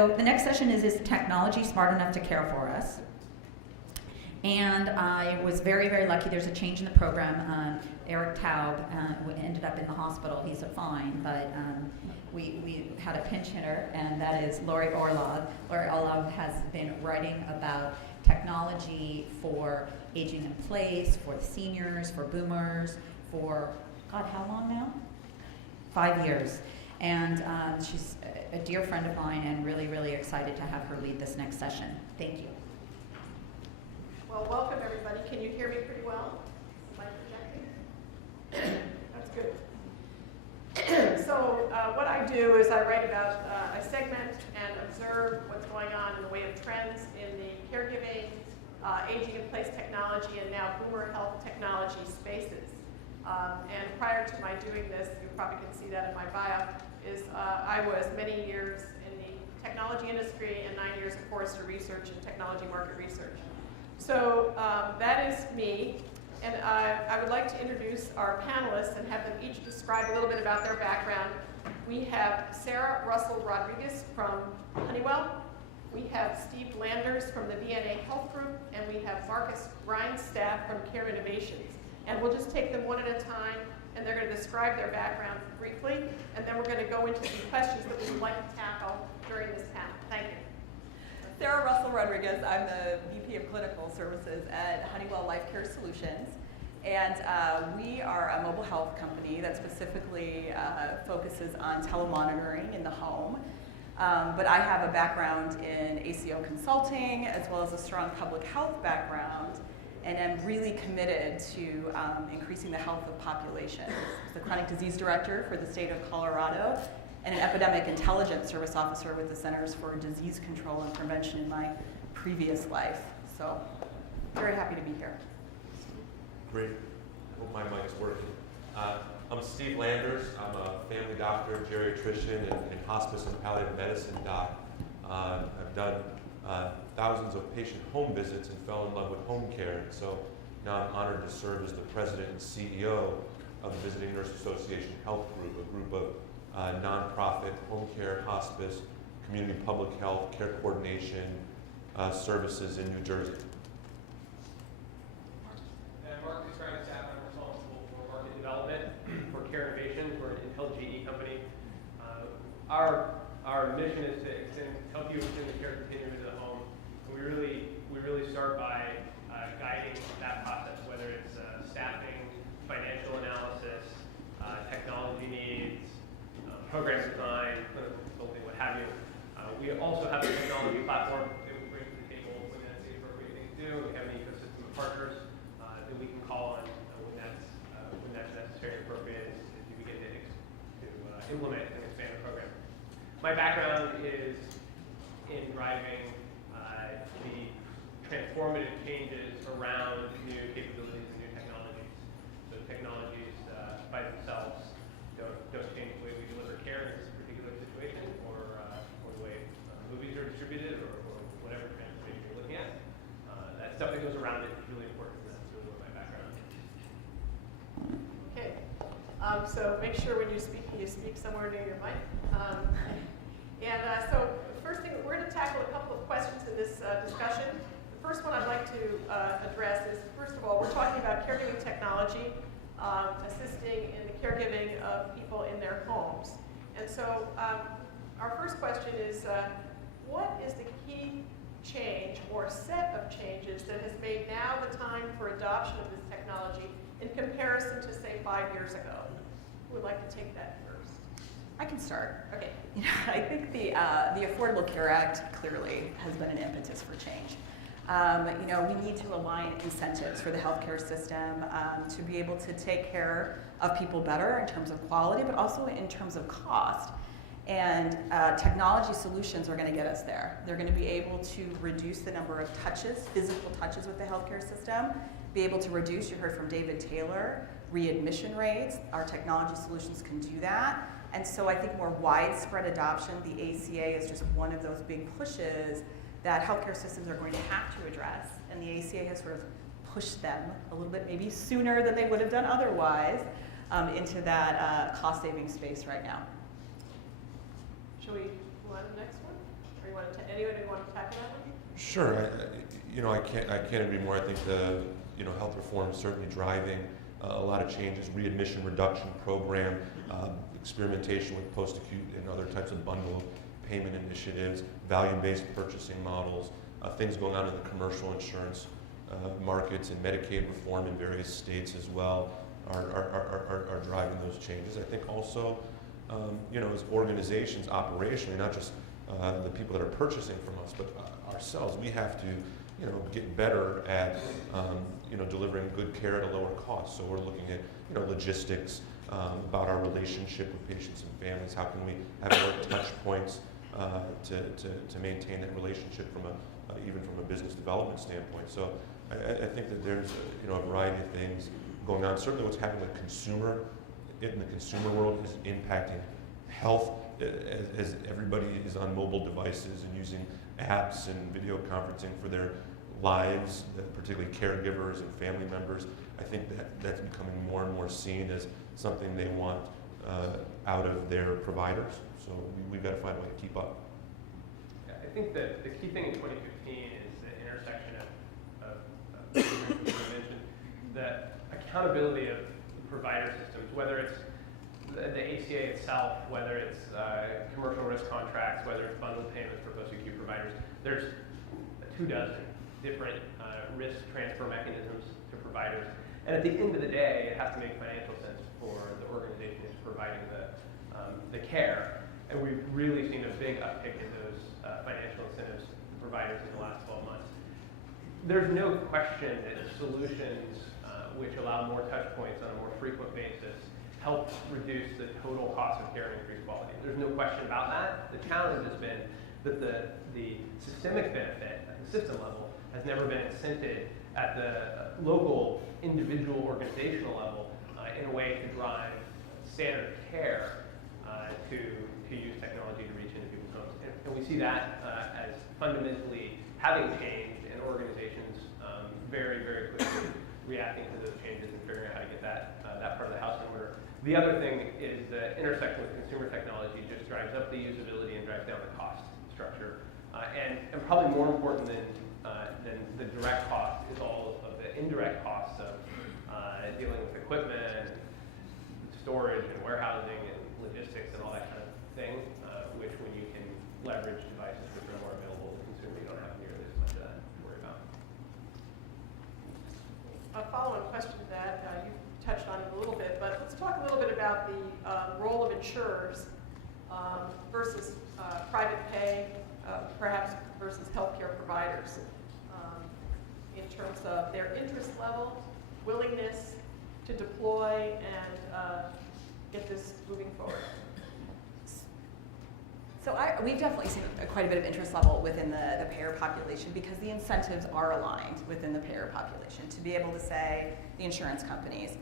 So the next session is technology smart enough to care for us? And I was very, very lucky. There's a change in the program. Eric Taub ended up in the hospital. He's fine, but we had a pinch hitter, and that is Lori Orlov. Lori Orlov has been writing about technology for aging in place, for the seniors, for boomers, for, God, how long now? 5 years. And she's a dear friend of mine, and really, really excited to have her lead this next session. Thank you. Well, welcome everybody. Can you hear me pretty well? Am I projecting? That's good. So what I do is I write about, I segment and observe what's going on in the way of trends in the caregiving, aging in place technology, and now boomer health technology spaces. And prior to my doing this, you probably can see that in my bio, is I was many years in the technology industry and 9 years of Forrester Research and technology market research. So that is me, and I would like to introduce our panelists and have them each describe a little bit about their background. We have Sarah Russell Rodriguez from Honeywell. We have Steve Landers from the VNA Health Group, and we have Marcus Grindstaff from Care Innovations. And we'll just take them one at a time, and they're going to describe their background briefly, and then we're going to go into some questions that we would like to tackle during this panel. Thank you. Sarah Russell Rodriguez. I'm the VP of Clinical Services at Honeywell Life Care Solutions. And we are a mobile health company that specifically focuses on telemonitoring in the home. But I have a background in ACO consulting as well as a strong public health background, and am really committed to increasing the health of populations. I'm the chronic disease director for the state of Colorado, and an epidemic intelligence service officer with the Centers for Disease Control and Prevention in my previous life. So, very happy to be here. Great. Hope my mic is working. I'm Steve Landers. I'm a family doctor, geriatrician, and hospice and palliative medicine doc. I've done thousands of patient home visits and fell in love with home care. So now I'm honored to serve as the president and CEO of the Visiting Nurse Association Health Group, a group of nonprofit home care, hospice, community public health, care coordination services in New Jersey. And Marcus Grindstaff, I'm responsible for market development for Care Innovations. We're an LGE company. Our mission is to help you extend the care continuum into the home. And we really start by guiding that process, whether it's staffing, financial analysis, technology needs, program design, clinical consulting, what have you. We also have a technology platform that we bring to the table when that's the appropriate thing to do. We have an ecosystem of partners that we can call on when that's necessary and appropriate as you begin to implement and expand the program. My background is in driving the transformative changes around new capabilities and new technologies. So technologies by themselves don't change the way we deliver care in this particular situation, or the way movies are distributed, or whatever transformation you're looking at. That stuff that goes around it is really important, and that's really what my background is. Okay. So make sure when you speak somewhere near your mic. So first thing, we're going to tackle a couple of questions in this discussion. The first one I'd like to address is, first of all, we're talking about caregiving technology, assisting in the caregiving of people in their homes. And so our first question is, what is the key change or set of changes that has made now the time for adoption of this technology in comparison to, say, 5 years ago? Who would like to take that first? I can start. Okay. I think the Affordable Care Act clearly has been an impetus for change. We need to align incentives for the healthcare system to be able to take care of people better in terms of quality, but also in terms of cost. And technology solutions are going to get us there. They're going to be able to reduce the number of touches, physical touches with the healthcare system, be able to reduce, you heard from David Taylor, readmission rates. Our technology solutions can do that. And so I think more widespread adoption, the ACA is just one of those big pushes that healthcare systems are going to have to address. And the ACA has sort of pushed them a little bit maybe sooner than they would have done otherwise into that cost-saving space right now. Shall we go on to the next one? Or Anybody want to tackle that one? Sure. I can't agree more. I think the health reform is certainly driving a lot of changes. Readmission reduction program, experimentation with post-acute and other types of bundle payment initiatives, value-based purchasing models, things going on in the commercial insurance markets, and Medicaid reform in various states as well are driving those changes. I think also, as organizations operationally, not just the people that are purchasing from us, but ourselves, we have to, get better at, delivering good care at a lower cost. So we're looking at, logistics about our relationship with patients and families. How can we have more touch points to maintain that relationship even from a business development standpoint? So I think that there's, a variety of things going on. Certainly, what's happening with in the consumer world is impacting health, as everybody is on mobile devices and using apps and video conferencing for their lives, particularly caregivers and family members. I think that's becoming more and more seen as something they want out of their providers. So we've got to find a way to keep up. Yeah, I think that the key thing in 2015 is the intersection of you mentioned, the accountability of provider systems, whether it's the ACA itself, whether it's commercial risk contracts, whether it's bundled payments for post-acute providers. There's 24 different risk transfer mechanisms to providers. And at the end of the day, it has to make financial sense for the organization that's providing the care. And we've really seen a big uptick in those financial incentives to providers in the last 12 months. There's no question that solutions which allow more touch points on a more frequent basis help reduce the total cost of care and increase quality. There's no question about that. The challenge has been that the systemic benefit at the system level has never been incented at the local, individual, organizational level in a way to drive standard of care to use technology to reach into people's homes. And we see that as fundamentally having changed, and organizations very, very quickly reacting to those changes and figuring out how to get that part of the house in order. The other thing is the intersection with consumer technology just drives up the usability and drives down the cost structure. And probably more important than the direct cost is all of the indirect costs of dealing with equipment, and storage, and warehousing, and logistics, and all that kind of thing, which when you can leverage devices which are more available to the consumer, you don't have nearly as much of that to worry about. A follow-on question to that, you touched on it a little bit, but let's talk a little bit about the role of insurers versus private pay, perhaps versus healthcare providers, in terms of their interest level, willingness to deploy and get this moving forward. So we've definitely seen quite a bit of interest level within the payer population, because the incentives are aligned within the payer population to be able to say, the insurance companies,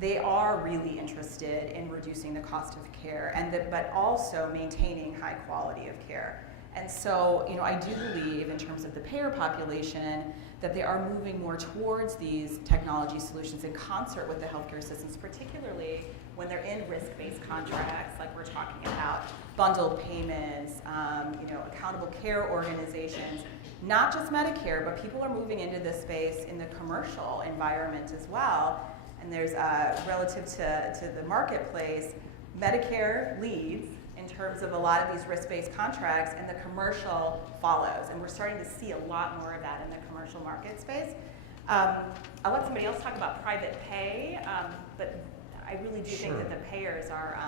they are really interested in reducing the cost of care, but also maintaining high quality of care. And so, I do believe in terms of the payer population that they are moving more towards these technology solutions in concert with the healthcare systems, particularly when they're in risk-based contracts, like we're talking about, bundled payments, accountable care organizations, not just Medicare, but people are moving into this space in the commercial environment as well. And there's, relative to the marketplace, Medicare leads in terms of a lot of these risk-based contracts, and the commercial follows. And we're starting to see a lot more of that in the commercial market space. I'll let somebody else talk about private pay, but I really do think that the payers are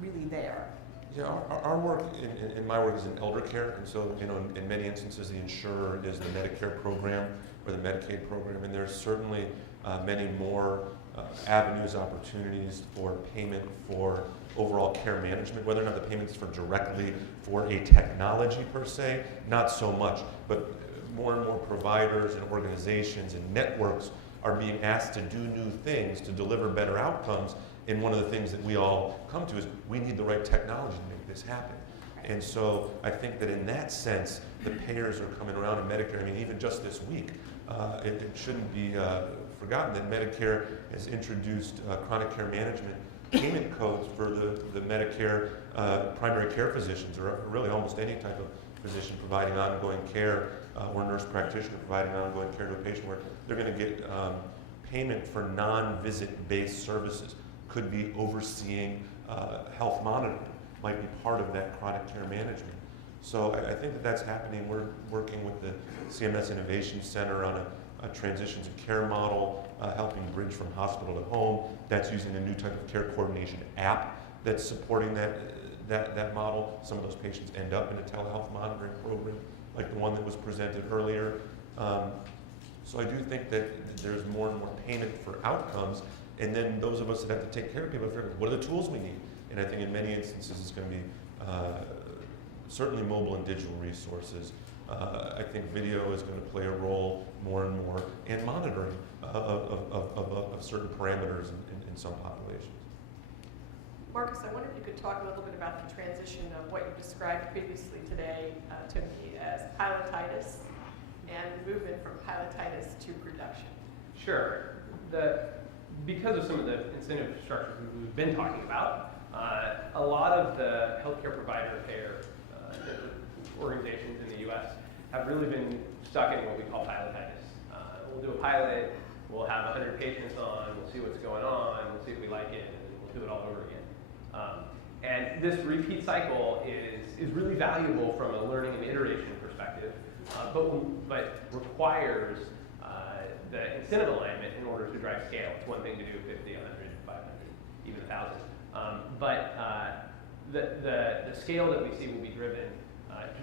really there. Yeah, our work, in my work, is in elder care, and so in many instances the insurer is the Medicare program or the Medicaid program, and there's certainly many more avenues, opportunities for payment for overall care management, whether or not the payment's directly for a technology per se, not so much, but more and more providers and organizations and networks are being asked to do new things to deliver better outcomes. And one of the things that we all come to is we need the right technology to make this happen. And so I think that in that sense, the payers are coming around in Medicare. I mean, even just this week, it shouldn't be forgotten that Medicare has introduced chronic care management payment codes for the Medicare primary care physicians, or really almost any type of physician providing ongoing care or nurse practitioner providing ongoing care to a patient where they're going to get payment for non-visit based services. Could be overseeing health monitoring, might be part of that chronic care management. So I think that that's happening. We're working with the CMS Innovation Center on a transitions and care model, helping bridge from hospital to home. That's using a new type of care coordination app that's supporting that model. Some of those patients end up in a telehealth monitoring program, like the one that was presented earlier. So I do think that there's more and more payment for outcomes, and then those of us that have to take care of people, figure out what are the tools we need? And I think in many instances it's going to be certainly mobile and digital resources. I think video is going to play a role more and more, and monitoring of certain parameters in some populations. Marcus, I wonder if you could talk a little bit about the transition of what you described previously today to me as pilotitis and the movement from pilotitis to production. Sure. Because of some of the incentive structures we've been talking about, a lot of the healthcare provider payer organizations in the U.S. have really been stuck in what we call pilotitis. We'll do a pilot, we'll have 100 patients on, we'll see what's going on, we'll see if we like it, and then we'll do it all over again. And this repeat cycle is really valuable from a learning and iteration perspective, but requires the incentive alignment in order to drive scale. It's one thing to do 50, 100, 500, even 1,000. But the scale that we see will be driven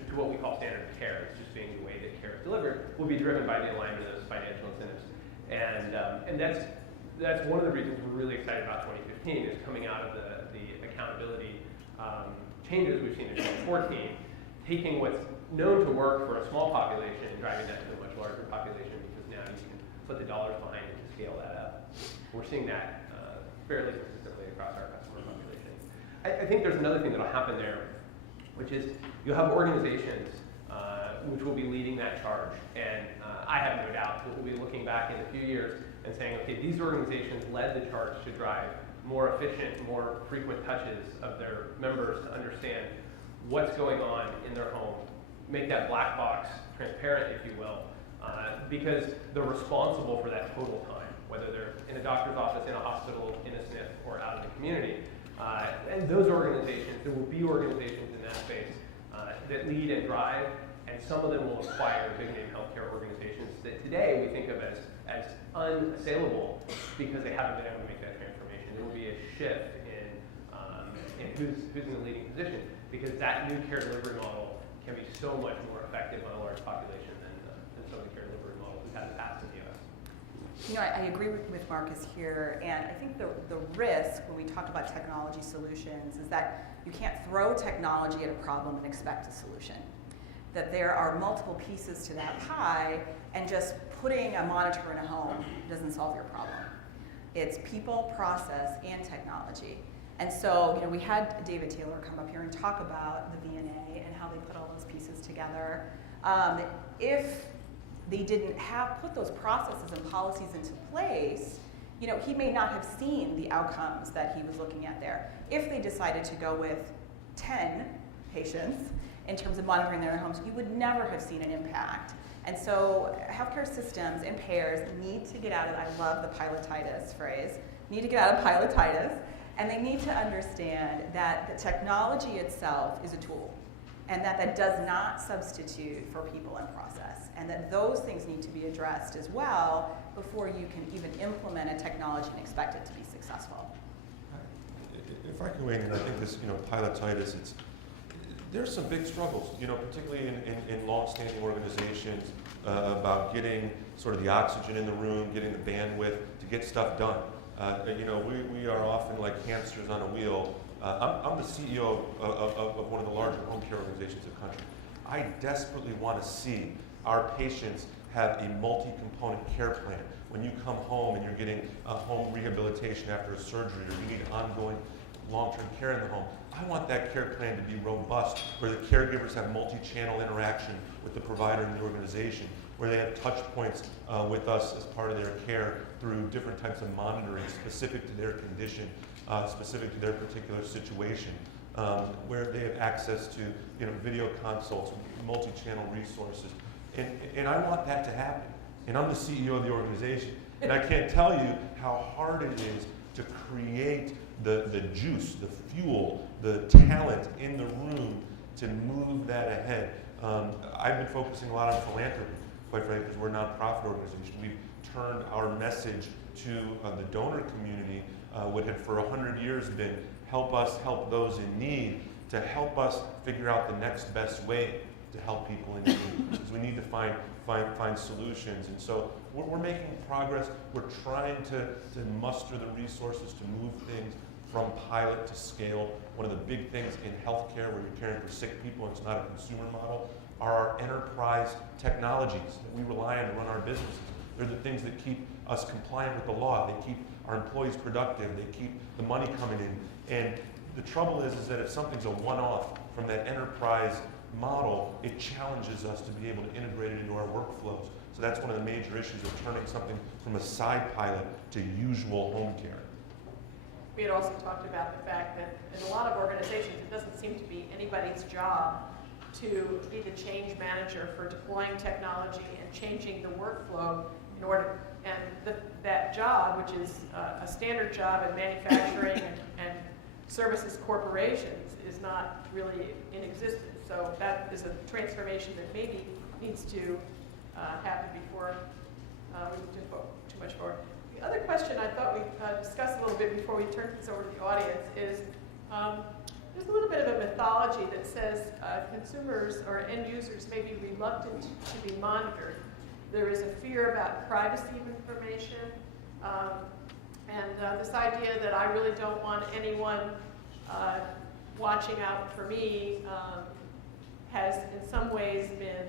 to what we call standard of care. It's just being the way that care is delivered will be driven by the alignment of those financial incentives. And that's one of the reasons we're really excited about 2015 is coming out of the accountability changes we've seen in 2014, taking what's known to work for a small population and driving that to a much larger population, because now you can put the dollars behind it to scale that up. We're seeing that fairly consistently across our customer population. I think there's another thing that'll happen there, which is you'll have organizations which will be leading that charge. And I have no doubt that we'll be looking back in a few years and saying, okay, these organizations led the charge to drive more efficient, more frequent touches of their members to understand what's going on in their home, make that black box transparent, if you will, because they're responsible for that total time, whether they're in a doctor's office, in a hospital, in a SNF, or out in the community. And those organizations, there will be organizations in that space that lead and drive, and some of them will acquire big name healthcare organizations that today we think of as unassailable because they haven't been able to make that transformation. There will be a shift in who's in the leading position, because that new care delivery model can be so much more effective on a large population than some of the care delivery models we've had in the past in the U.S. You know, I agree with Marcus here, and I think the risk when we talk about technology solutions is that you can't throw technology at a problem and expect a solution. That there are multiple pieces to that pie, and just putting a monitor in a home doesn't solve your problem. It's people, process, and technology. And so, you know, we had David Taylor come up here and talk about the VNA and how they put all those pieces together. If they didn't put those processes and policies into place, you know, he may not have seen the outcomes that he was looking at there. If they decided to go with 10 patients in terms of monitoring their homes, you would never have seen an impact. And so healthcare systems and payers need to get out of, I love the pilotitis phrase, need to get out of pilotitis, and they need to understand that the technology itself is a tool, and that does not substitute for people and process, and that those things need to be addressed as well before you can even implement a technology and expect it to be successful. If I can weigh in, I think this, pilotitis, there's some big struggles, particularly in long-standing organizations about getting sort of the oxygen in the room, getting the bandwidth to get stuff done. We are often like hamsters on a wheel. I'm the CEO of one of the larger home care organizations in the country. I desperately want to see our patients have a multi-component care plan. When you come home and you're getting home rehabilitation after a surgery, or you need ongoing long-term care in the home, I want that care plan to be robust, where the caregivers have multi-channel interaction with the provider and the organization, where they have touch points with us as part of their care through different types of monitoring specific to their condition, specific to their particular situation. where they have access to video consults, multi-channel resources. And I want that to happen. And I'm the CEO of the organization. And I can't tell you how hard it is to create the juice, the fuel, the talent in the room to move that ahead. I've been focusing a lot on philanthropy, quite frankly, because we're a nonprofit organization. We've turned our message to the donor community, what had for 100 years been help us help those in need, to help us figure out the next best way to help people in need. Because we need to find solutions. And so we're making progress. We're trying to muster the resources to move things from pilot to scale. One of the big things in healthcare where you're caring for sick people and it's not a consumer model are our enterprise technologies that we rely on to run our businesses. They're the things that keep us compliant with the law. They keep our employees productive. They keep the money coming in. And the trouble is that if something's a one-off from that enterprise model, it challenges us to be able to integrate it into our workflows. So that's one of the major issues of turning something from a side pilot to usual home care. We had also talked about the fact that in a lot of organizations, it doesn't seem to be anybody's job to be the change manager for deploying technology and changing the workflow in order, and that job, which is a standard job in manufacturing and services corporations, is not really in existence. So that is a transformation that maybe needs to happen before we move too much forward. The other question I thought we'd discuss a little bit before we turn this over to the audience is there's a little bit of a mythology that says consumers or end users may be reluctant to be monitored. There is a fear about privacy of information, and this idea that I really don't want anyone watching out for me has in some ways been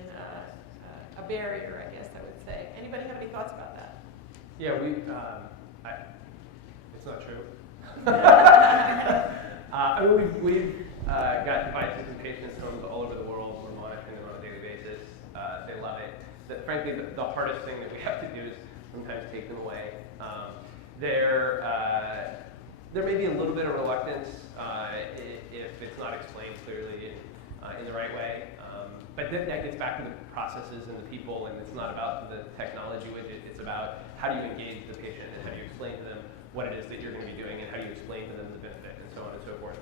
a barrier, I guess I would say. Anybody have any thoughts about that? Yeah, it's not true. I mean, we've got devices in patients' homes all over the world. We're monitoring them on a daily basis. They love it. Frankly, the hardest thing that we have to do is sometimes take them away. There may be a little bit of reluctance if it's not explained clearly in the right way. But that gets back to the processes and the people, and it's not about the technology widget. It's about how do you engage the patient and how do you explain to them what it is that you're going to be doing and how do you explain to them the benefit and so on and so forth.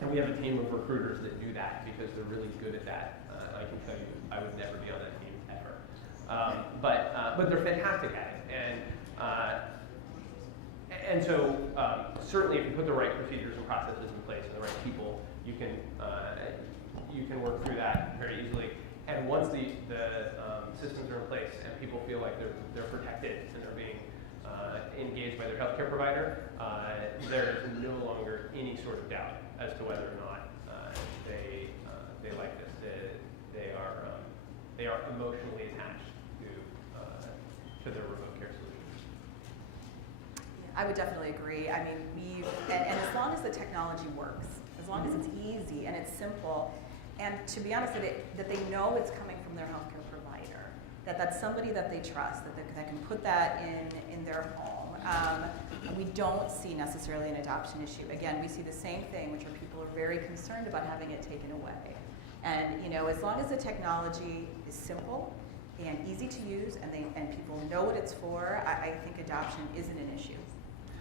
And we have a team of recruiters that do that because they're really good at that. I can tell you I would never be on that team ever. But they're fantastic at it. And so certainly if you put the right procedures and processes in place and the right people, you can work through that very easily. And once the systems are in place and people feel like they're protected and they're being engaged by their healthcare provider, there's no longer any sort of doubt as to whether or not they like this. They are emotionally attached to their remote care solutions. I would definitely agree. I mean, and as long as the technology works, as long as it's easy and it's simple, and to be honest, that they know it's coming from their healthcare provider, that's somebody that they trust, that can put that in their home. We don't see necessarily an adoption issue. Again, we see the same thing, which are people are very concerned about having it taken away. And as long as the technology is simple and easy to use, and people know what it's for, I think adoption isn't an issue.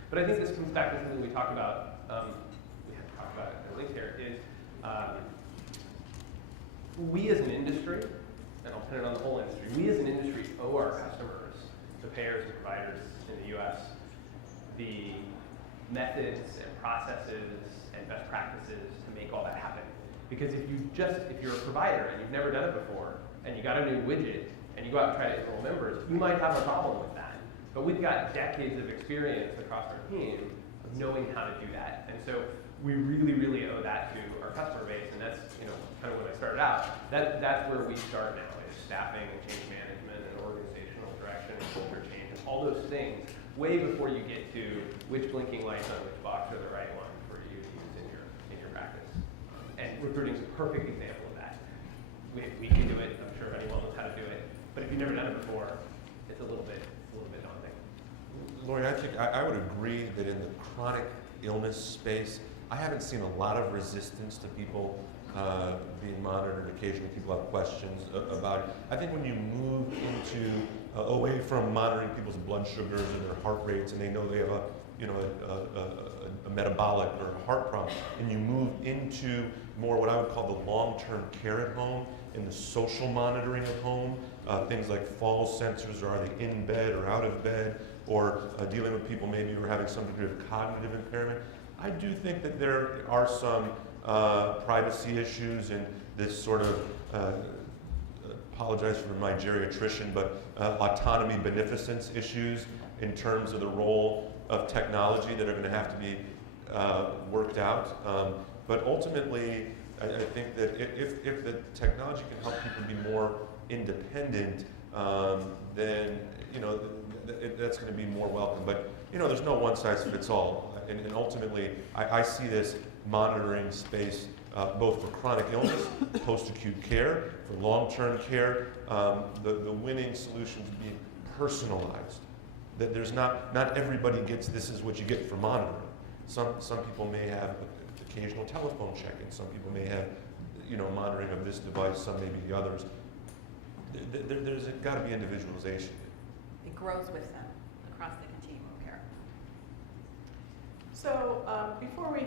But I think this comes back to something we talked about. We have to talk about it at length here. Is we as an industry, and I'll put it on the whole industry, we as an industry owe our customers, the payers and providers in the U.S., the methods and processes and best practices to make all that happen. Because if you're a provider and you've never done it before, and you got a new widget, and you go out and try to enroll members, you might have a problem with that. But we've got decades of experience across our team of knowing how to do that. And so we really, really owe that to our customer base, and that's kind of when I started out. That's where we start now, is staffing and change management and organizational direction and culture change and all those things, way before you get to which blinking lights on which box are the right one for you to use in your practice. And recruiting is a perfect example of that. We can do it. I'm sure anyone knows how to do it. But if you've never done it before, it's a little bit daunting. Lori, I think I would agree that in the chronic illness space, I haven't seen a lot of resistance to people being monitored. Occasionally people have questions about it. I think when you move into, away from monitoring people's blood sugars and their heart rates, and they know they have a metabolic or a heart problem, and you move into more what I would call the long-term care at home and the social monitoring at home, things like fall sensors, or are they in bed or out of bed, or dealing with people maybe who are having some degree of cognitive impairment. I do think that there are some privacy issues and this sort of, apologize for my geriatrician, but autonomy beneficence issues in terms of the role of technology that are going to have to be worked out. But ultimately, I think that if the technology can help people be more independent, then that's going to be more welcome. But there's no one size fits all. And ultimately, I see this monitoring space both for chronic illness, post-acute care, for long-term care, the winning solutions being personalized. That there's not everybody gets this is what you get for monitoring. Some people may have occasional telephone check-in. Some people may have monitoring of this device. Some maybe the others. There's got to be individualization. It grows with them across the continuum of care. So before we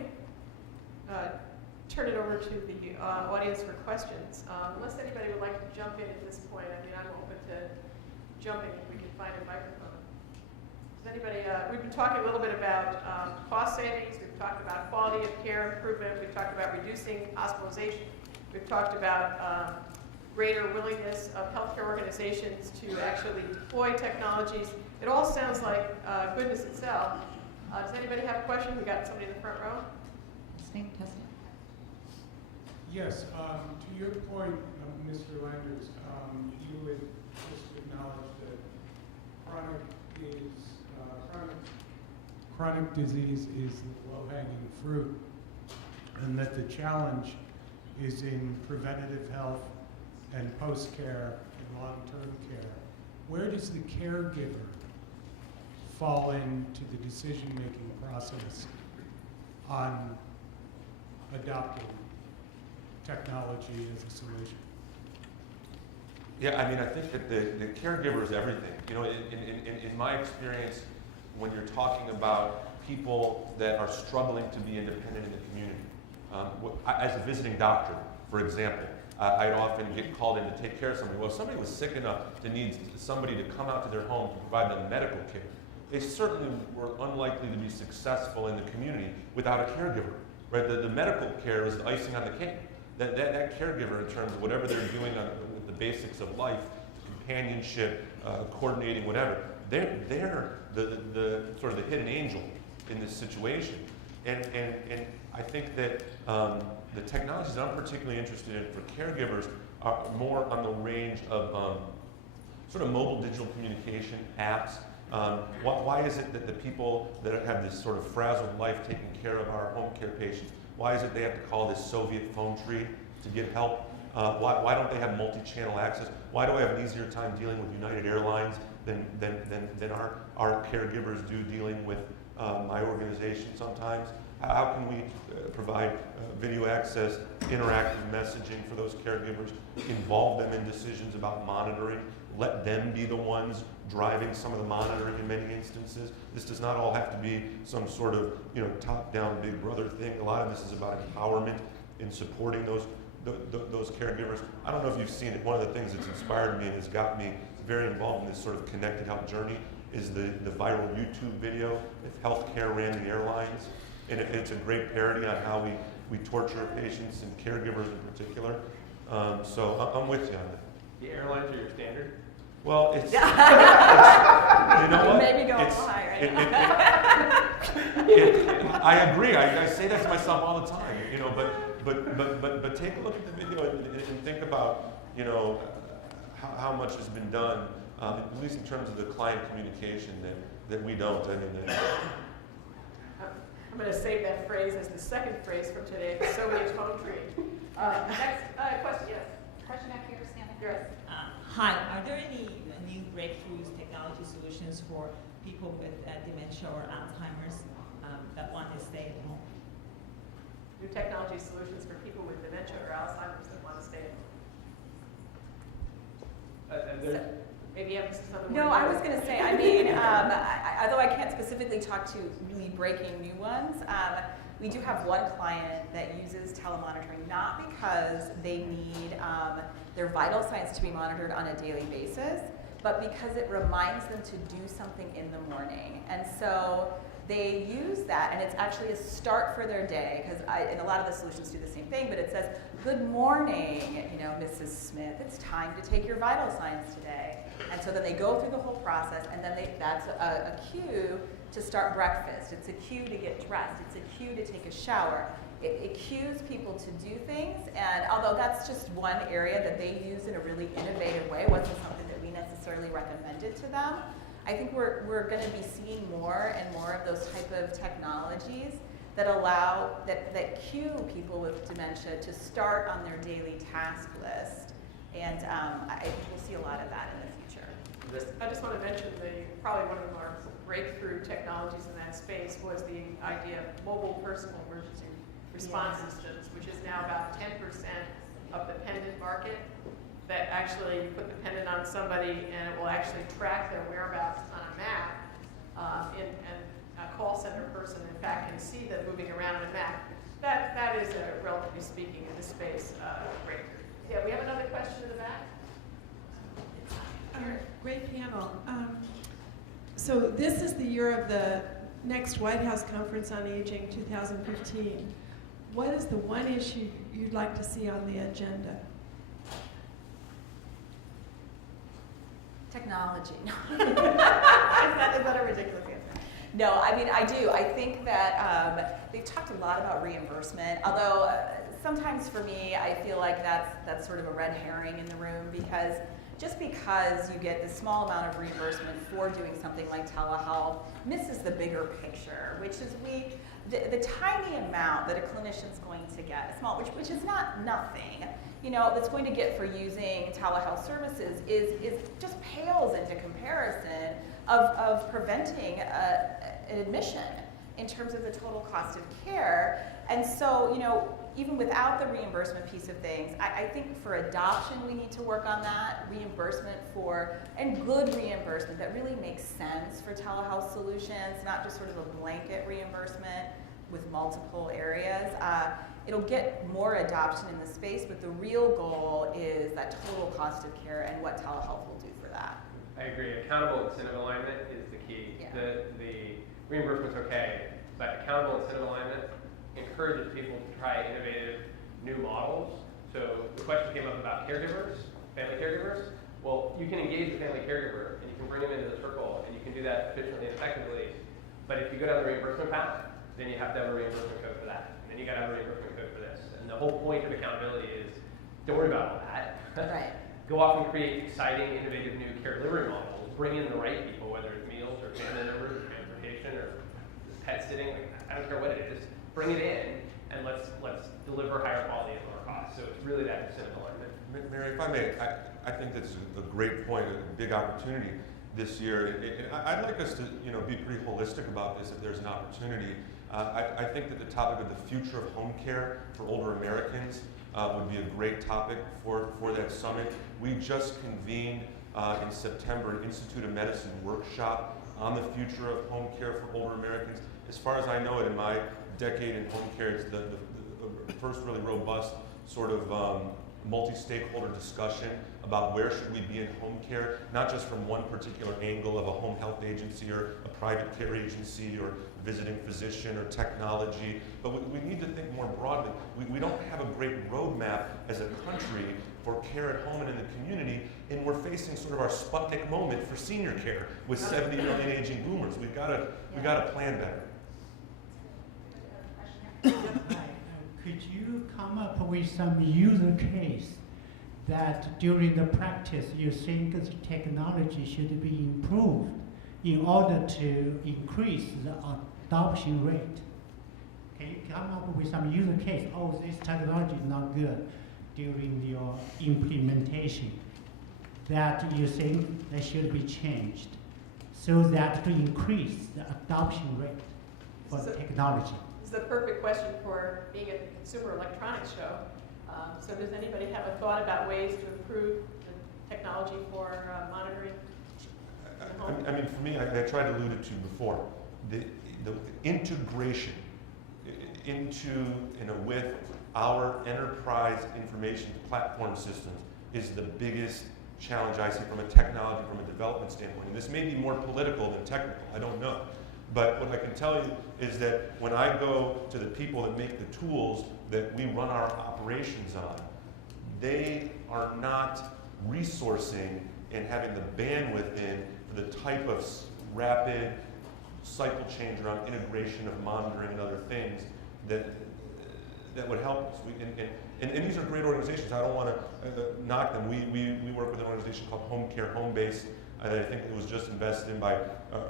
turn it over to the audience for questions, unless anybody would like to jump in at this point, I mean, I'm open to jumping if we can find a microphone. Does anybody, we've been talking a little bit about cost savings, we've talked about quality of care improvement, we've talked about reducing hospitalization, we've talked about greater willingness of healthcare organizations to actually deploy technologies. It all sounds like goodness itself. Does anybody have a question? We got somebody in the front row. Testing. Yes, to your point, Mr. Landers, you would just acknowledge that chronic disease is the low-hanging fruit, and that the challenge is in preventative health and post-care and long-term care. Where does the caregiver fall into the decision-making process on adopting technology as a solution? Yeah, I mean, I think that the caregiver is everything. In my experience, when you're talking about people that are struggling to be independent in the community, as a visiting doctor, for example, I'd often get called in to take care of somebody. Well, if somebody was sick enough to need somebody to come out to their home to provide them medical care, they certainly were unlikely to be successful in the community without a caregiver. Right? The medical care is the icing on the cake. That caregiver, in terms of whatever they're doing with the basics of life, companionship, coordinating, whatever, they're the sort of the hidden angel in this situation. And I think that the technologies that I'm particularly interested in for caregivers are more on the range of sort of mobile digital communication apps. Why is it that the people that have this sort of frazzled life taking care of our home care patients, why is it they have to call this Soviet phone tree to get help? Why don't they have multi-channel access? Why do I have an easier time dealing with United Airlines than our caregivers do dealing with my organization sometimes? How can we provide video access, interactive messaging for those caregivers, involve them in decisions about monitoring, let them be the ones driving some of the monitoring in many instances? This does not all have to be some sort of top-down big brother thing. A lot of this is about empowerment in supporting those caregivers. I don't know if you've seen it. One of the things that's inspired me and has got me very involved in this sort of connected health journey is the viral YouTube video, If Healthcare Ran the Airlines. And it's a great parody on how we torture patients and caregivers in particular. So I'm with you on that. The airlines are your standard? Well, it's you know what? Maybe go a little higher. I agree. I say that to myself all the time. But take a look at the video and think about how much has been done, at least in terms of the client communication that we don't. I mean, I'm going to save that phrase as the second phrase from today, the Soviet phone tree. Next question, yes. Question back here, stand Yes. Hi, are there any new breakthroughs, technology solutions for people with dementia or Alzheimer's that want to stay at home? new technology solutions for people with dementia or Alzheimer's that want to stay at home? Maybe you have another one. No, I was going to say, I mean, although I can't specifically talk to really breaking new ones, we do have one client that uses telemonitoring not because they need their vital signs to be monitored on a daily basis, but because it reminds them to do something in the morning. And so they use that, and it's actually a start for their day, because and a lot of the solutions do the same thing, but it says, good morning, you know, Mrs. Smith, it's time to take your vital signs today. And so then they go through the whole process, and then that's a cue to start breakfast. It's a cue to get dressed. It's a cue to take a shower. It cues people to do things, and although that's just one area that they use in a really innovative way, wasn't something that we necessarily recommended to them, I think we're going to be seeing more and more of those type of technologies that allow, that cue people with dementia to start on their daily task list. And I think we'll see a lot of that in the future. I just want to mention probably one of our breakthrough technologies in that space was the idea of mobile personal emergency response systems, which is now about 10% of the pendant market. That actually you put the pendant on somebody and it will actually track their whereabouts on a map, and a call center person, in fact, can see them moving around on a map. That is, relatively speaking, in this space, breakthrough. Yeah, we have another question in the back. Great panel. So this is the year of the next White House Conference on Aging 2015. What is the one issue you'd like to see on the agenda? Technology. is that a ridiculous answer? No, I mean, I do. I think that they've talked a lot about reimbursement, although sometimes for me, I feel like that's sort of a red herring in the room, because just because you get this small amount of reimbursement for doing something like telehealth misses the bigger picture, which is the tiny amount that a clinician's going to get, small, which is not nothing, you know, that's going to get for using telehealth services is just pales into comparison of preventing an admission in terms of the total cost of care. And so, you know, even without the reimbursement piece of things, I think for adoption we need to work on that, reimbursement and good reimbursement that really makes sense for telehealth solutions, not just sort of a blanket reimbursement with multiple areas. It'll get more adoption in the space, but the real goal is that total cost of care and what telehealth will do for that. I agree. Accountable incentive alignment is the key. Yeah. The reimbursement's okay, but accountable incentive alignment encourages people to try innovative new models. So the question came up about caregivers, family caregivers. Well, you can engage the family caregiver and you can bring them into the circle and you can do that efficiently and effectively. But if you go down the reimbursement path, then you have to have a reimbursement code for that. And then you got to have a reimbursement code for this. And the whole point of accountability is don't worry about all that. Right. Go off and create exciting, innovative new care delivery models. Bring in the right people, whether it's meals or family members or transportation or pet sitting. Like, I don't care what it is. Bring it in and let's deliver higher quality at lower cost. So it's really that incentive alignment. Mary, if I may, I think that's a great point, a big opportunity this year. And I'd like us to, you know, be pretty holistic about this if there's an opportunity. I think that the topic of the future of home care for older Americans would be a great topic for that summit. We just convened in September an Institute of Medicine workshop on the future of home care for older Americans. As far as I know it, in my decade in home care, it's the first really robust sort of multi-stakeholder discussion about where should we be in home care, not just from one particular angle of a home health agency or a private care agency or visiting physician or technology, but we need to think more broadly. We don't have a great roadmap as a country for care at home and in the community, and we're facing sort of our Sputnik moment for senior care with 70 million aging boomers. We've got to plan better. Could you come up with some user case that during the practice you think the technology should be improved in order to increase the adoption rate? Can you come up with some user case? Oh, this technology is not good during your implementation, that you think that should be changed so that to increase the adoption rate for the technology. This is a perfect question for being at the Consumer Electronics Show. So does anybody have a thought about ways to improve the technology for monitoring? I mean, for me, I tried to allude to before, the integration with our enterprise information platform systems is the biggest challenge I see from a technology, from a development standpoint. And this may be more political than technical, I don't know. But what I can tell you is that when I go to the people that make the tools that we run our operations on, they are not resourcing and having the bandwidth in for the type of rapid cycle change around integration of monitoring and other things that would help us. And these are great organizations. I don't want to knock them. We work with an organization called Home Care Home Base. I think it was just invested in by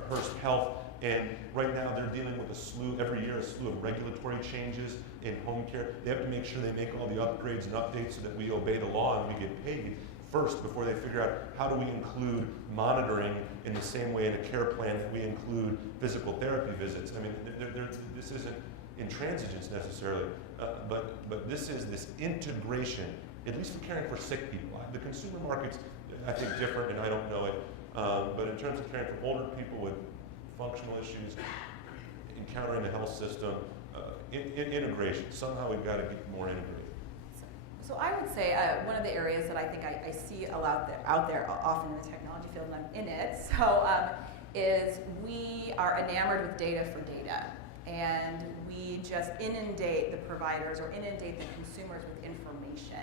Hearst Health. And right now they're dealing with every year, a slew of regulatory changes in home care. They have to make sure they make all the upgrades and updates so that we obey the law and we get paid first before they figure out how do we include monitoring in the same way in a care plan that we include physical therapy visits. I mean, this isn't intransigence necessarily, but this is this integration, at least for caring for sick people. The consumer market's, I think, different, and I don't know it, but in terms of caring for older people with functional issues, encountering the health system, integration. Somehow we've got to get more integrated. So I would say one of the areas that I think I see out there often in the technology field, and I'm in it, is we are enamored with data for data. And we just inundate the providers or inundate the consumers with information.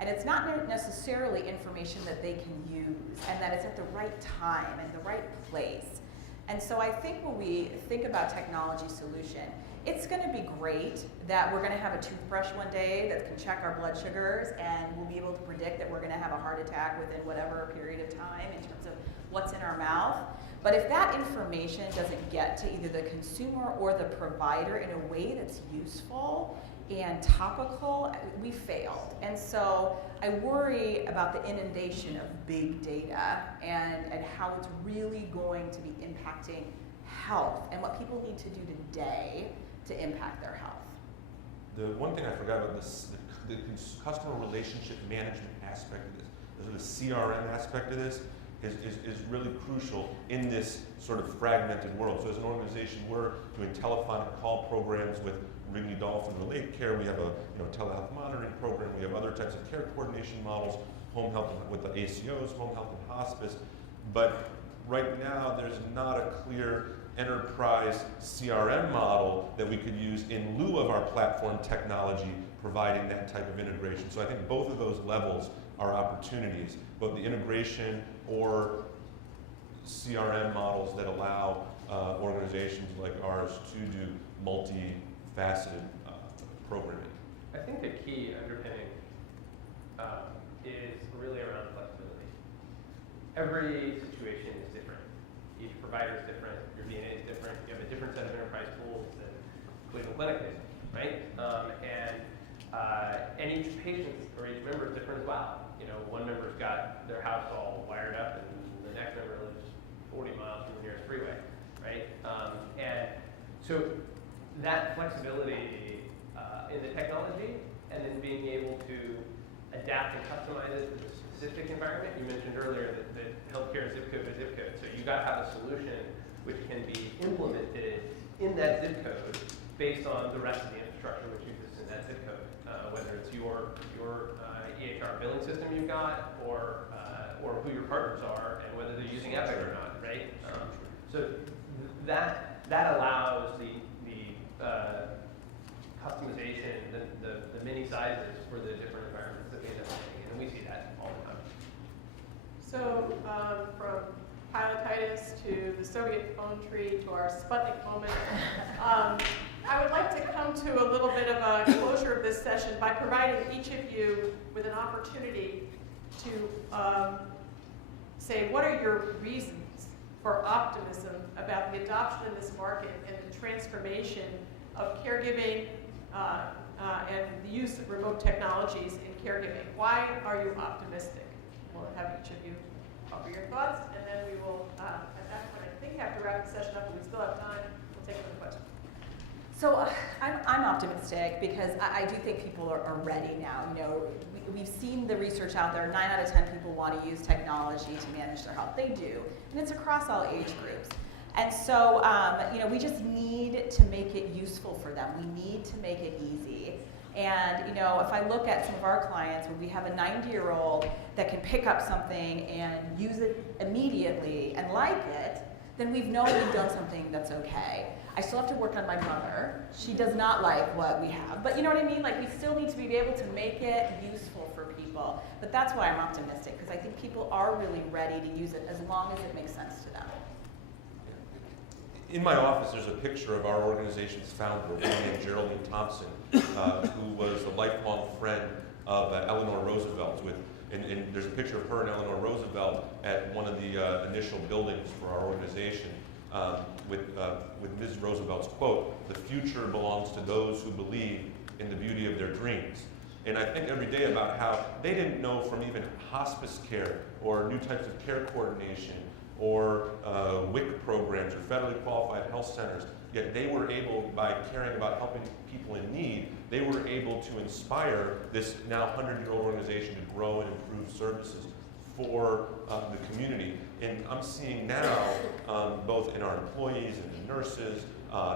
And it's not necessarily information that they can use and that it's at the right time and the right place. And so I think when we think about technology solution, it's going to be great that we're going to have a toothbrush one day that can check our blood sugars and we'll be able to predict that we're going to have a heart attack within whatever period of time in terms of what's in our mouth. But if that information doesn't get to either the consumer or the provider in a way that's useful and topical, we failed. And so I worry about the inundation of big data and how it's really going to be impacting health and what people need to do today to impact their health. The one thing I forgot about this, the customer relationship management aspect of this, the CRM aspect of this, is really crucial in this sort of fragmented world. So as an organization, we're doing telephonic call programs with Wrigley Dolphin Relate Care. We have a telehealth monitoring program. We have other types of care coordination models, home health with the ACOs, home health and hospice. But right now, there's not a clear enterprise CRM model that we could use in lieu of our platform technology providing that type of integration. So I think both of those levels are opportunities, both the integration or CRM models that allow organizations like ours to do multifaceted programming. I think the key underpinning is really around flexibility. Every situation is different. Each provider is different. Your DNA is different. You have a different set of enterprise tools than Cleveland Clinic is, right? And each patient or each member is different as well. One member's got their house all wired up, and the next member lives 40 miles from the nearest freeway, right? And so that flexibility in the technology, and then being able to adapt and customize it to the specific environment. You mentioned earlier that healthcare is zip code to zip code. So you got to have a solution which can be implemented in that zip code based on the rest of the infrastructure which exists in that zip code, whether it's your EHR billing system you've got, or who your partners are, and whether they're using Epic or not, right? So that allows the customization, the many sizes for the different environments that we end up making, and we see that all the time. So from pilotitis to the Soviet phone tree to our Sputnik moment, I would like to come to a little bit of a closure of this session by providing each of you with an opportunity to say what are your reasons for optimism about the adoption in this market and the transformation of caregiving and the use of remote technologies in caregiving. Why are you optimistic? We'll have each of you offer your thoughts, and then we will, at that point, I think, have to wrap the session up, but we still have time. We'll take another question. So I'm optimistic because I do think people are ready now. You know, we've seen the research out there. 9 out of 10 people want to use technology to manage their health. They do, and it's across all age groups. And so, you know, we just need to make it useful for them. We need to make it easy. And, you know, if I look at some of our clients where we have a 90-year-old that can pick up something and use it immediately and like it, then we've known we've done something that's okay. I still have to work on my mother. She does not like what we have. But you know what I mean? Like, we still need to be able to make it useful for people. But that's why I'm optimistic, because I think people are really ready to use it as long as it makes sense to them. In my office, there's a picture of our organization's founder, a woman named Geraldine Thompson, who was a lifelong friend of Eleanor Roosevelt. And there's a picture of her and Eleanor Roosevelt at one of the initial buildings for our organization with Ms. Roosevelt's quote, "The future belongs to those who believe in the beauty of their dreams." And I think every day about how they didn't know from even hospice care or new types of care coordination or WIC programs or federally qualified health centers, yet they were able, by caring about helping people in need, they were able to inspire this now 100-year-old organization to grow and improve services for the community. And I'm seeing now, both in our employees and the nurses,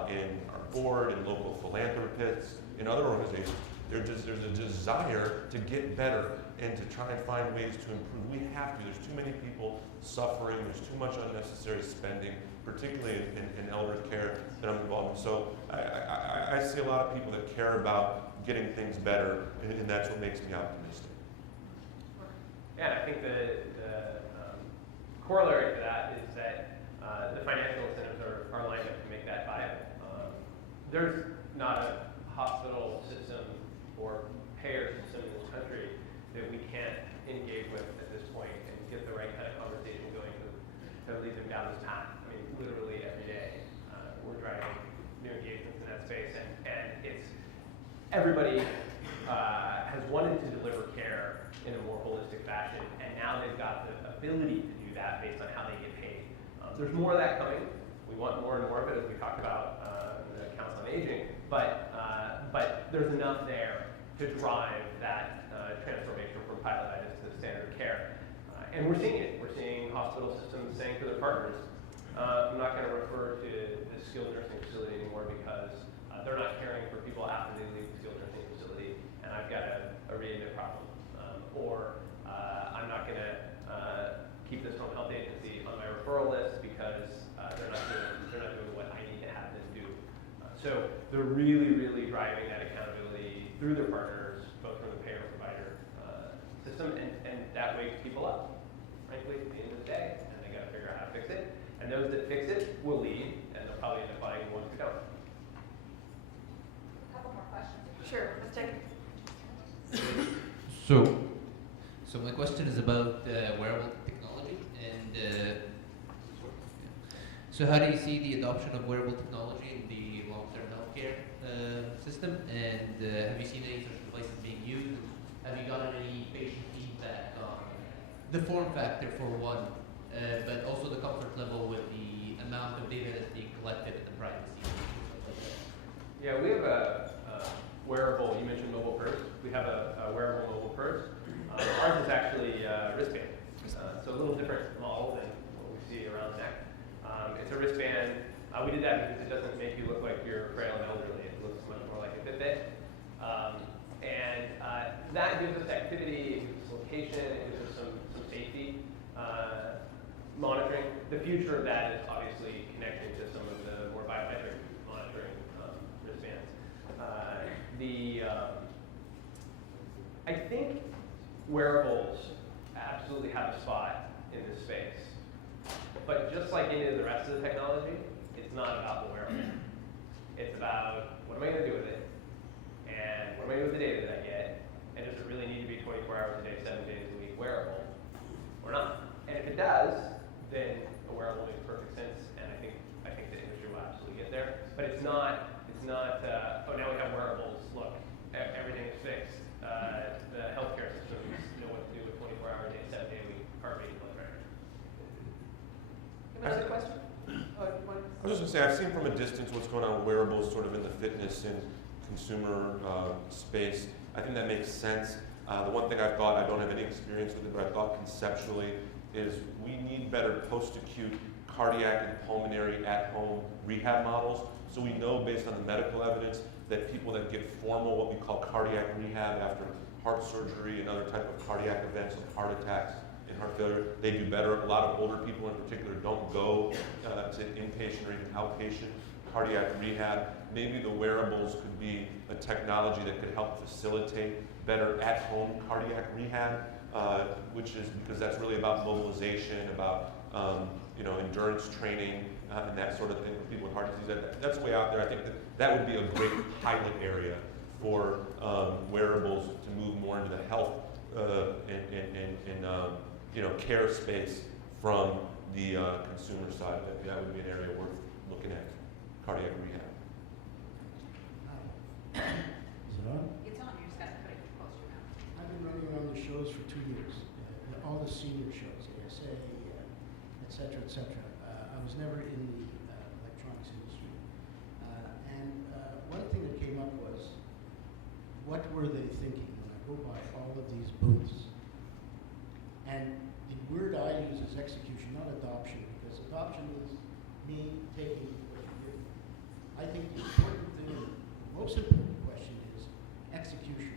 in our board and local philanthropists, in other organizations, there's a desire to get better and to try and find ways to improve. We have to. There's too many people suffering. There's too much unnecessary spending, particularly in elder care that I'm involved in. So I see a lot of people that care about getting things better, and that's what makes me optimistic. Yeah, I think the corollary to that is that the financial incentives are lined up to make that viable. There's not a hospital system or payer system in this country that we can't engage with at this point and get the right kind of conversation going to lead them down this path. I mean, literally every day we're driving new engagements in that space, and it's everybody has wanted to deliver care in a more holistic fashion, and now they've got the ability to do that based on how they get paid. There's more of that coming. We want more and more of it, as we talked about in the Council on Aging, but there's enough there to drive that transformation from pilotitis to standard care. And we're seeing it. We're seeing hospital systems saying to their partners, I'm not going to refer to the skilled nursing facility anymore because they're not caring for people after they leave the skilled nursing facility, and I've got a readmit problem. Or I'm not going to keep this home health agency on my referral list because they're not doing what I need to have them do. So they're really, really driving that accountability through their partners, both from the payer and provider system, and that wakes people up, frankly, at the end of the day, and they got to figure out how to fix it. And those that fix it will lead, and they'll probably end up buying the ones who don't. A couple more questions. Sure, Ms. Jenkins. So my question is about wearable technology, and so how do you see the adoption of wearable technology in the long-term healthcare system, and have you seen any such devices being used? Have you gotten any patient feedback on the form factor for one, but also the comfort level with the amount of data that's being collected and the privacy? Yeah, we have a wearable, you mentioned mobile purse. We have a wearable mobile purse. Ours is actually a wristband. So a little different model than what we see around the neck. It's a wristband. We did that because it doesn't make you look like you're frail and elderly. It looks much more like a Fitbit. And that gives us activity, it gives us location, it gives us some safety monitoring. The future of that is obviously connecting to some of the more biometric monitoring wristbands. I think wearables absolutely have a spot in this space. But just like any of the rest of the technology, it's not about the wearable. It's about what am I going to do with it? And what am I going to do with the data that I get? And does it really need to be 24 hours a day, 7 days a week wearable or not? And if it does, then a wearable makes perfect sense, and I think the industry will absolutely get there. But it's not oh, now we have wearables, look, everything is fixed. The healthcare systems know what to do with 24 hour a day, 7 day a week heart rate and blood pressure. Another question? I was just going to say, I've seen from a distance what's going on with wearables sort of in the fitness and consumer space. I think that makes sense. The one thing I thought, I don't have any experience with it, but I thought conceptually is we need better post-acute cardiac and pulmonary at-home rehab models. So we know based on the medical evidence that people that get formal, what we call cardiac rehab after heart surgery and other type of cardiac events like heart attacks and heart failure, they do better. A lot of older people in particular don't go to inpatient or even outpatient cardiac rehab. Maybe the wearables could be a technology that could help facilitate better at-home cardiac rehab, which is because that's really about mobilization, about endurance training, and that sort of thing for people with heart disease. That's way out there. I think that would be a great pilot area for wearables to move more into the health and care space from the consumer side. That would be an area worth looking at, cardiac rehab. Is it on? It's on, you just got to put it close to your mouth. I've been running around the shows for 2 years, all the senior shows, ASA, et cetera, et cetera. I was never in the electronics industry. One thing that came up was, what were they thinking when I go by all of these booths? And the word I use is execution, not adoption, because adoption is me taking what you give me. I think the important thing, the most important question is execution.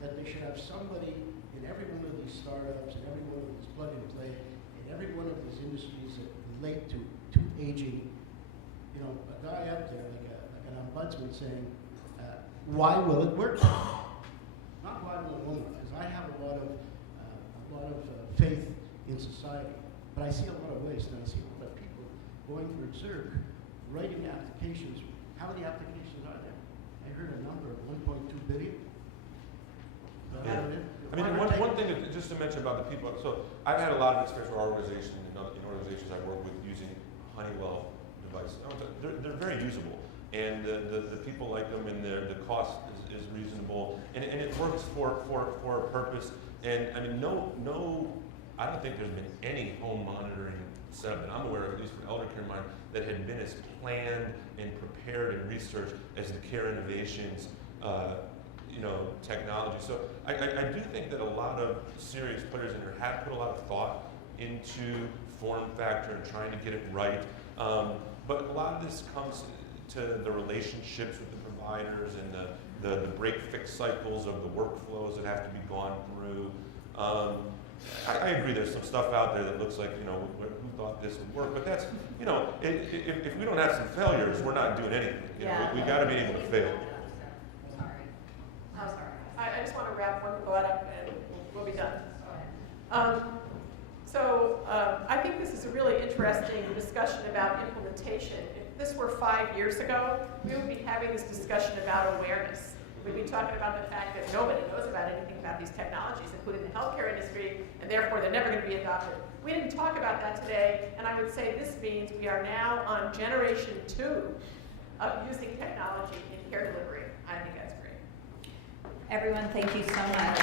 That they should have somebody in every one of these startups, in every one of these plug and play, in every one of these industries that relate to aging, a guy up there like an ombudsman saying, why will it work? Not why will it won't, because I have a lot of faith in society, but I see a lot of waste, and I see a lot of people going for Zerg, writing applications. How many applications are there? I heard a number of 1.2 billion. Yeah. I mean, one thing just to mention about the people. So I've had a lot of experience with our organization and other organizations I work with using Honeywell devices. They're very usable, and the people like them, and the cost is reasonable, and it works for a purpose. And I mean, I don't think there's been any home monitoring setup that I'm aware of, at least for elder care mine, that had been as planned and prepared and researched as the Care Innovations technology. So I do think that a lot of serious players in there have put a lot of thought into form factor and trying to get it right. But a lot of this comes to the relationships with the providers and the break-fix cycles of the workflows that have to be gone through. I agree there's some stuff out there that looks like, who thought this would work, but that's, if we don't have some failures, we're not doing anything. We got to be able to fail. I'm sorry. I just want to wrap one thought up and we'll be done. I think this is a really interesting discussion about implementation. If this were 5 years ago, we would be having this discussion about awareness. We'd be talking about the fact that nobody knows about anything about these technologies, including the healthcare industry, and therefore they're never going to be adopted. We didn't talk about that today, and I would say this means we are now on generation 2 of using technology in care delivery. I think that's great. Everyone, thank you so much.